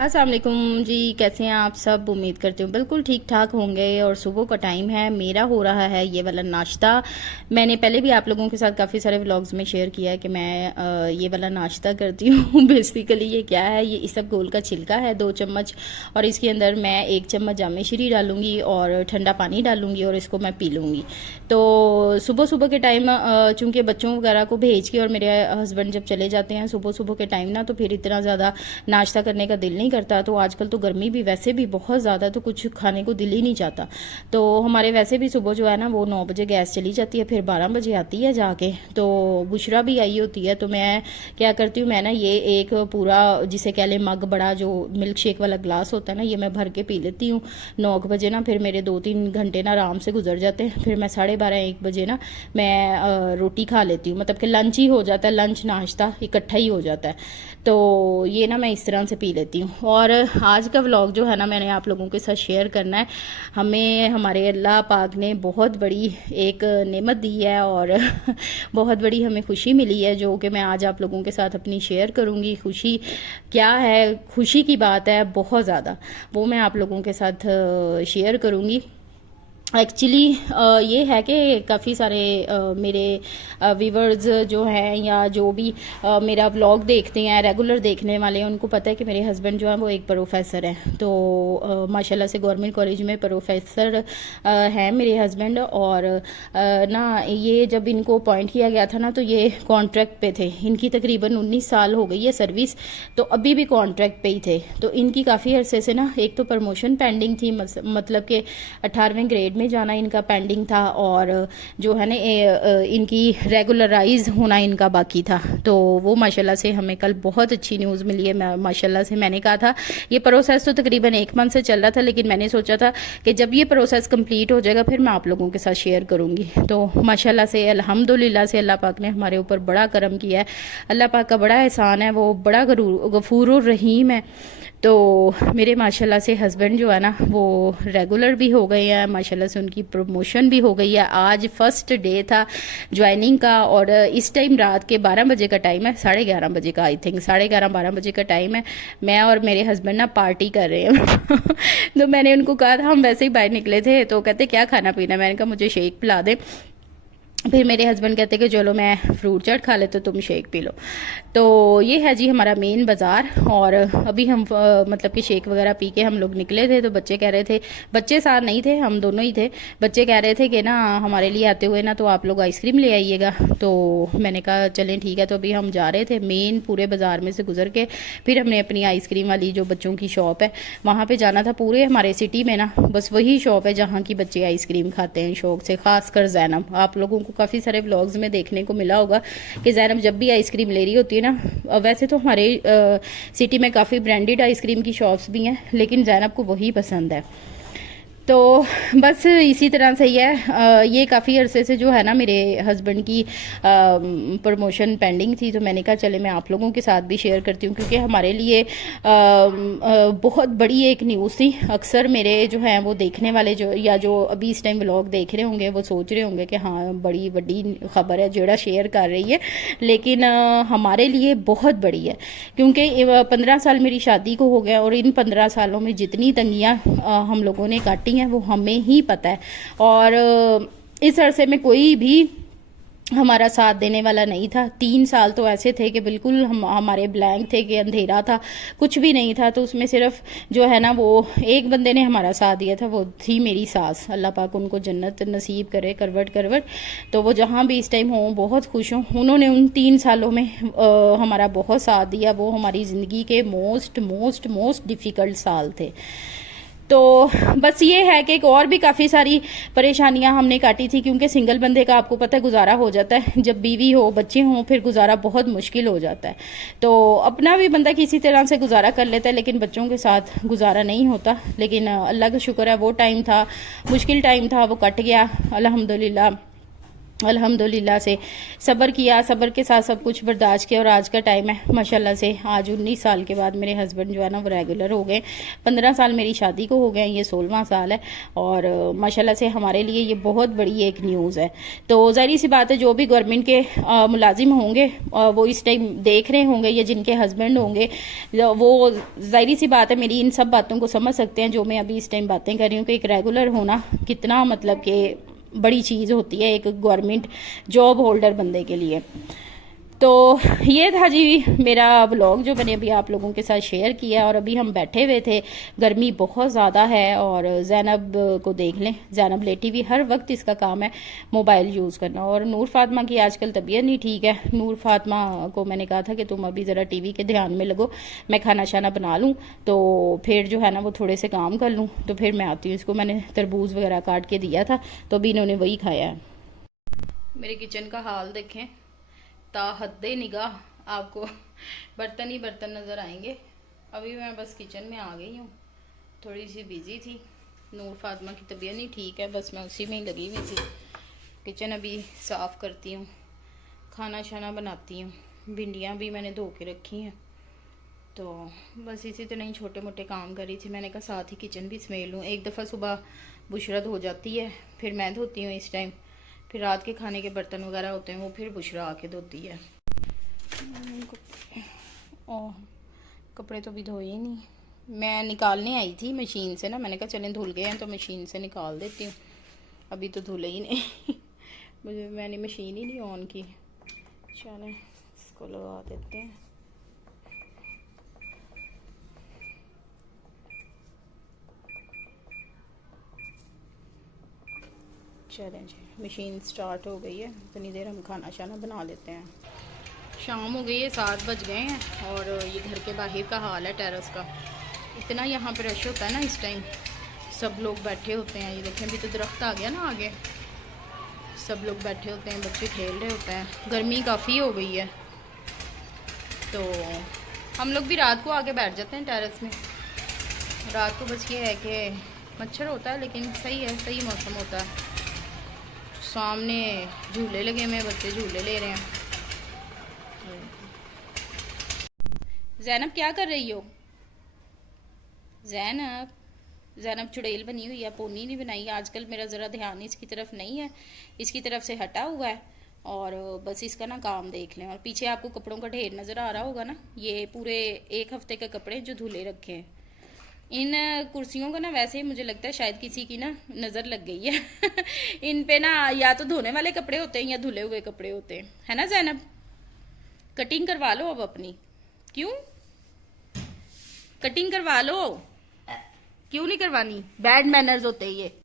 अस्सलाम वालेकुम जी, कैसे हैं आप सब। उम्मीद करती हूँ बिल्कुल ठीक ठाक होंगे। और सुबह का टाइम है, मेरा हो रहा है ये वाला नाश्ता। मैंने पहले भी आप लोगों के साथ काफ़ी सारे व्लॉग्स में शेयर किया है कि मैं ये वाला नाश्ता करती हूँ। बेसिकली ये क्या है, ये इसबगोल का छिलका है 2 चम्मच, और इसके अंदर मैं 1 चम्मच जामे श्री डालूंगी और ठंडा पानी डालूंगी और इसको मैं पी लूँगी। तो सुबह सुबह के टाइम चूँकि बच्चों वगैरह को भेज के और मेरे हस्बैंड जब चले जाते हैं सुबह सुबह के टाइम ना, तो फिर इतना ज़्यादा नाश्ता करने का दिल नहीं करता। तो आजकल तो गर्मी भी वैसे भी बहुत ज़्यादा, तो कुछ खाने को दिल ही नहीं चाहता। तो हमारे वैसे भी सुबह जो है ना वो 9 बजे गैस चली जाती है, फिर 12 बजे आती है जाके। तो बुशरा भी आई होती है, तो मैं क्या करती हूँ, मैं ना ये एक पूरा जिसे कह ले मग बड़ा जो मिल्क शेक वाला ग्लास होता है ना, ये मैं भर के पी लेती हूँ 9 बजे ना। फिर मेरे 2-3 घंटे ना आराम से गुजर जाते हैं। फिर मैं 12:30-1 बजे ना मैं रोटी खा लेती हूँ, मतलब कि लंच ही हो जाता है, लंच नाश्ता इकट्ठा ही हो जाता है। तो ये ना मैं इस तरह से पी लेती हूँ। और आज का व्लॉग जो है ना मैंने आप लोगों के साथ शेयर करना है। हमें हमारे अल्लाह पाक ने बहुत बड़ी एक नेमत दी है और बहुत बड़ी हमें खुशी मिली है, जो कि मैं आज आप लोगों के साथ अपनी शेयर करूँगी। खुशी क्या है, खुशी की बात है बहुत ज़्यादा, वो मैं आप लोगों के साथ शेयर करूँगी। एक्चुअली ये है कि काफ़ी सारे मेरे व्यूवर्स जो हैं या जो भी मेरा व्लॉग देखते हैं, रेगुलर देखने वाले हैं, उनको पता है कि मेरे हस्बैंड जो हैं वो एक प्रोफेसर हैं। तो माशाल्लाह से गवर्नमेंट कॉलेज में प्रोफेसर हैं मेरे हस्बैंड। और ना ये जब इनको अपॉइंट किया गया था ना, तो ये कॉन्ट्रैक्ट पे थे। इनकी तकरीबन 19 साल हो गई है सर्विस, तो अभी भी कॉन्ट्रैक्ट पे ही थे। तो इनकी काफ़ी अरसे से ना एक तो प्रमोशन पेंडिंग थी, मतलब कि 18वें ग्रेड में जाना इनका पेंडिंग था, और जो है ना इनकी रेगुलराइज होना इनका बाकी था। तो वो माशाल्लाह से हमें कल बहुत अच्छी न्यूज़ मिली है। माशाल्लाह से मैंने कहा था ये प्रोसेस तो तकरीबन 1 मंथ से चल रहा था, लेकिन मैंने सोचा था कि जब ये प्रोसेस कंप्लीट हो जाएगा फिर मैं आप लोगों के साथ शेयर करूंगी। तो माशाल्लाह से अल्हम्दुलिल्लाह से अल्लाह पाक ने हमारे ऊपर बड़ा करम किया है। अल्लाह पाक का बड़ा एहसान है, वो बड़ा गफूर रहीम है। तो मेरे माशाल्लाह से हस्बैंड जो है ना वो रेगुलर भी हो गए हैं, माशाल्लाह से उनकी प्रमोशन भी हो गई है। आज फर्स्ट डे था ज्वाइनिंग का, और इस टाइम रात के 12 बजे का टाइम है, 11:30 बजे का, आई थिंक 11:30-12 बजे का टाइम है। मैं और मेरे हस्बैंड ना पार्टी कर रहे हैं। तो मैंने उनको कहा था, हम वैसे ही बाहर निकले थे, तो कहते क्या खाना पीना, मैंने कहा मुझे शेक पिला दे। फिर मेरे हस्बैंड कहते कि चलो मैं फ्रूट चाट खा लेते, तो तुम शेक पी लो। तो ये है जी हमारा मेन बाज़ार। और अभी हम मतलब कि शेक वगैरह पी के हम लोग निकले थे। तो बच्चे कह रहे थे, बच्चे साथ नहीं थे, हम दोनों ही थे। बच्चे कह रहे थे कि ना हमारे लिए आते हुए ना तो आप लोग आइसक्रीम ले आइएगा। तो मैंने कहा चलें ठीक है। तो अभी हम जा रहे थे मेन पूरे बाज़ार में से गुजर के, फिर हमने अपनी आइसक्रीम वाली जो बच्चों की शॉप है वहाँ पर जाना था। पूरे हमारे सिटी में ना बस वही शॉप है जहाँ की बच्चे आइसक्रीम खाते हैं शौक से, खासकर जैनब। आप लोगों काफ़ी सारे व्लॉग्स में देखने को मिला होगा कि जैनब जब भी आइसक्रीम ले रही होती है ना, वैसे तो हमारे सिटी में काफ़ी ब्रांडेड आइसक्रीम की शॉप्स भी हैं, लेकिन जैनब को वही पसंद है। तो बस इसी तरह से ही है। ये काफ़ी अरसे से जो है ना मेरे हस्बैंड की प्रमोशन पेंडिंग थी, तो मैंने कहा चले मैं आप लोगों के साथ भी शेयर करती हूँ, क्योंकि हमारे लिए बहुत बड़ी एक न्यूज़ थी। अक्सर मेरे जो हैं वो देखने वाले जो या जो अभी इस टाइम व्लॉग देख रहे होंगे वो सोच रहे होंगे कि हाँ बड़ी बड़ी खबर है जोड़ा शेयर कर रही है, लेकिन हमारे लिए बहुत बड़ी है। क्योंकि 15 साल मेरी शादी को हो गया, और इन 15 सालों में जितनी तंगियाँ हम लोगों ने काटी वो हमें ही पता है। और इस अरसे में कोई भी हमारा साथ देने वाला नहीं था। 3 साल तो ऐसे थे कि बिल्कुल हमारे ब्लैंक थे, कि अंधेरा था, कुछ भी नहीं था। तो उसमें सिर्फ जो है ना वो एक बंदे ने हमारा साथ दिया था, वो थी मेरी सास। अल्लाह पाक उनको जन्नत नसीब करे, करवट। तो वो जहाँ भी इस टाइम हो बहुत खुश हों। उन्होंने उन 3 सालों में हमारा बहुत साथ दिया। वो हमारी ज़िंदगी के मोस्ट डिफ़िकल्ट साल थे। तो बस ये है कि एक और भी काफ़ी सारी परेशानियां हमने काटी थी, क्योंकि सिंगल बंदे का आपको पता है गुजारा हो जाता है, जब बीवी हो बच्चे हों फिर गुजारा बहुत मुश्किल हो जाता है। तो अपना भी बंदा किसी तरह से गुजारा कर लेता है, लेकिन बच्चों के साथ गुजारा नहीं होता। लेकिन अल्लाह का शुक्र है वो टाइम था, मुश्किल टाइम था, वो कट गया अल्हम्दुलिल्लाह। अल्हम्दुलिल्लाह से सब्र किया, सब्र के साथ सब कुछ बर्दाश्त किया और आज का टाइम है माशाल्लाह से आज 19 साल के बाद मेरे हस्बैंड जो है ना वो रेगुलर हो गए। 15 साल मेरी शादी को हो गए, ये 16वां साल है और माशाल्लाह से हमारे लिए ये बहुत बड़ी एक न्यूज़ है। तो ज़ाहिर सी बात है जो भी गवर्नमेंट के मुलाजिम होंगे वो इस टाइम देख रहे होंगे या जिनके हस्बैंड होंगे वो ज़ाहिर सी बात है मेरी इन सब बातों को समझ सकते हैं जो मैं अभी इस टाइम बातें कर रही हूँ कि एक रेगुलर होना कितना मतलब कि बड़ी चीज़ होती है एक गवर्नमेंट जॉब होल्डर बंदे के लिए। तो ये था जी मेरा व्लॉग जो मैंने अभी आप लोगों के साथ शेयर किया। और अभी हम बैठे हुए थे, गर्मी बहुत ज़्यादा है और ज़ैनब को देख लें, ज़ैनब लेटी हुई, हर वक्त इसका काम है मोबाइल यूज़ करना। और नूर फातिमा की आजकल तबीयत नहीं ठीक है। नूर फातिमा को मैंने कहा था कि तुम अभी ज़रा टीवी के ध्यान में लगो, मैं खाना शाना बना लूँ तो फिर जो है ना वो थोड़े से काम कर लूँ, तो फिर मैं आती हूँ। इसको मैंने तरबूज वगैरह काट के दिया था तो अभी इन्होंने वही खाया है। मेरे किचन का हाल देखें, ताहद्दे निगाह आपको बर्तन ही बर्तन नज़र आएंगे। अभी मैं बस किचन में आ गई हूँ, थोड़ी सी बिजी थी, नूर फातिमा की तबीयत नहीं ठीक है, बस मैं उसी में ही लगी हुई थी। किचन अभी साफ़ करती हूँ, खाना शाना बनाती हूँ, भिंडियाँ भी मैंने धो के रखी हैं। तो बस इसी तरह ही छोटे मोटे काम कर रही थी। मैंने कहा साथ ही किचन भी समेल लूँ। एक दफ़ा सुबह बुशरा धो जाती है, फिर मैं धोती हूँ इस टाइम, फिर रात के खाने के बर्तन वगैरह होते हैं वो फिर बुशरा आके धोती है। ओह कपड़े तो अभी धोए ही नहीं, मैं निकालने आई थी मशीन से ना, मैंने कहा चलें धुल गए हैं तो मशीन से निकाल देती हूँ, अभी तो धुले ही नहीं मुझे मैंने मशीन ही नहीं ऑन की। चलें इसको लगा देते हैं। चलें जी मशीन स्टार्ट हो गई है, इतनी देर हम खाना शाना बना लेते हैं। शाम हो गई है, 7 बज गए हैं और ये घर के बाहर का हाल है टेरेस का। इतना यहाँ पे रश होता है ना इस टाइम, सब लोग बैठे होते हैं। ये देखें अभी तो दरख्त आ गया ना आगे, सब लोग बैठे होते हैं, बच्चे खेल रहे होते हैं। गर्मी काफ़ी हो गई है तो हम लोग भी रात को आके बैठ जाते हैं टेरेस में। रात को बस ये है कि मच्छर होता है लेकिन सही है, सही मौसम होता है। सामने झूले लगे हुए, बच्चे झूले ले रहे हैं। ज़ैनब क्या कर रही हो? ज़ैनब चुड़ैल बनी हुई है, पोनी नहीं बनाई। आजकल मेरा ज़रा ध्यान इसकी तरफ नहीं है, इसकी तरफ से हटा हुआ है और बस इसका ना काम देख लें। और पीछे आपको कपड़ों का ढेर नज़र आ रहा होगा ना, ये पूरे 1 हफ्ते के कपड़े जो धुले रखे हैं। इन कुर्सियों का ना वैसे ही मुझे लगता है शायद किसी की ना नज़र लग गई है इन पे ना या तो धोने वाले कपड़े होते हैं या धुले हुए कपड़े होते हैं, है ना ज़ैनब? कटिंग करवा लो अब अपनी। क्यों कटिंग करवा लो? क्यों नहीं करवानी? बैड मैनर्स होते हैं ये।